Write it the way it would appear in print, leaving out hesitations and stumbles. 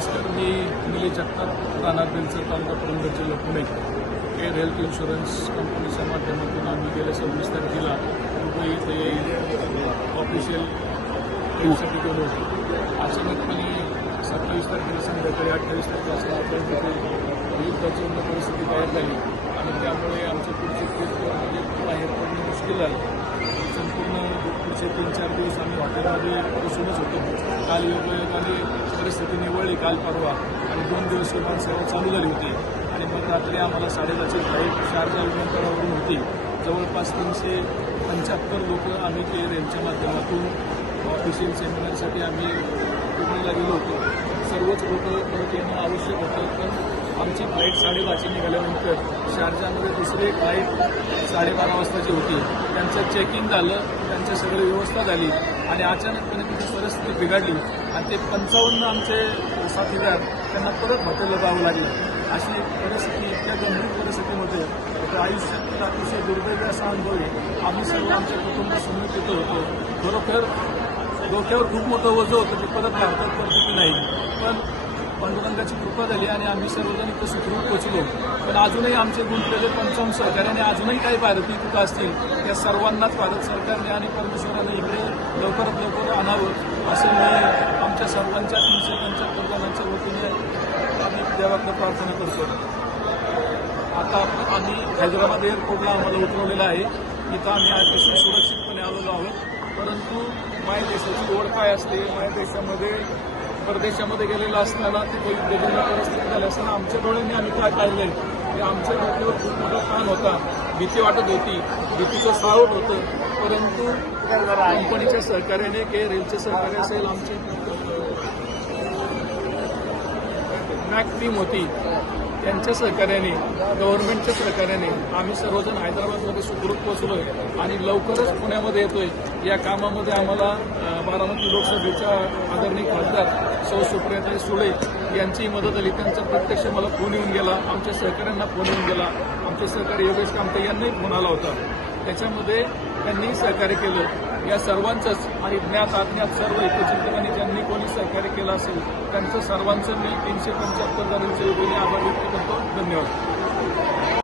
नमस्कार, मी निलेश जगताप, राहणार बेलसर, तालुका पुरंदर, जिल्हा पुणे. केअर हेल्थ इन्शुरन्स कंपनीच्या माध्यमातून आम्ही गेल्या 26 तारखेला मुंबई इथे ऑफिशियल ट्रीपसाठी गेलो होतो. अचानकपणे 27 तारखेला संध्याकाळी 28 तारखेला आपण तिथे युद्धाची परिस्थिती तयार झाली आणि त्यामुळे आमचं पुढची ट्रीप म्हणजे बाहेर पडणं मुश्किल झालं. संपूर्ण पुढचे 3-4 दिवस आम्ही हॉटेलमध्ये बसूनच होतो. काल योगायोगाने परिस्थिती निवळली काल परवा आणि 2 दिवस विमान सेवा चालू झाली होती आणि मग रात्री आम्हाला 10:30ची फ्लाईट शारजा विमानतळावरून होती. जवळपास 375 लोक आम्ही केअर यांच्या माध्यमातून ऑफिशियल सेमिनारसाठी आम्ही पुण्याला गेलो होतो. सर्वच लोक परत येणं आवश्यक होतं, पण आमची फ्लाईट 10:30ची निघाल्यानंतर शारजामध्ये दुसरी फ्लाईट 12:30 वाजताची होती. त्यांचं चेकिंग झालं, त्यांची सगळी व्यवस्था झाली आणि अचानकपणे तिची परिस्थिती बिघडली आणि ते 55 आमचे साथीदार त्यांना परत हॉटेलला जावं लागलं. अशी परिस्थिती इतक्या गंभीर परिस्थितीमध्ये आयुष्यातील अतिशय दुर्दैवी असा अनुभव आहे. आम्ही सर्व आमच्या कुटुंबासमोर तिथं होतो. खरोखर डोक्यावर खूप मोठं ओझं होतं, ते परत भारतात परिस्थिती नाही. पण पांडुरंगाची कृपा झाली आणि आम्ही सर्वजण इथं सुखरूप पोचलो. पण अजूनही आमचे गुंतलेले 55 सहकार्याने अजूनही काही भारतीय तिथं असतील, त्या सर्वांनाच भारत सरकारने आणि परमेश्वराने इकडे लवकरात लवकर आणावं असं मी आमच्या सर्वांच्या 375 जणांच्या वतीने आम्ही देवाकडे प्रार्थना करतो. आता आम्ही हैदराबाद एअरपोर्टला आम्हाला उतरवलेलं आहे. इथं आम्ही अतिशय सुरक्षितपणे आलेलो आहोत. परंतु माय देशाची ओढ काय असते, माय देशामध्ये परदेशामध्ये गेलेलं असताना तिथे युद्धजन्य परिस्थिती झाली असताना आमच्या डोळ्यांनी आम्ही काय पाहिलं आहे की आमच्या डोक्यावर खूप मोठा ताण होता, भीती वाटत होती, भीतीचं सावट होतं. परंतु कंपनीच्या सहकार्याने केअर हेल्थचे सहकार्य असेल, आमची मॅक टीम होती, त्यांच्या सहकार्याने, गव्हर्नमेंटच्या सहकार्याने आम्ही सर्वजण हैदराबादमध्ये सुखरूप पोहोचलोय आणि लवकरच पुण्यामध्ये येतोय. या कामामध्ये आम्हाला बारामती लोकसभेच्या आदरणीय खासदार सौ सुप्रियाताई सुळे यांची मदत झाली. त्यांचा प्रत्यक्ष मला फोन येऊन गेला, आमच्या सहकाऱ्यांना फोन येऊन गेला, आमचे सहकारी योगेश कामते यांनाही फोन आला होता. त्याच्यामध्ये त्यांनी सहकार्य केलं. या सर्वांचंच आणि ज्ञात अज्ञात सर्व हितचिंतकांनी ज्यांनी कोणी सहकार्य केलं असेल त्यांचं सर्वांचं मी 375 जणांच्या वतीने आभार व्यक्त करतो. धन्यवाद.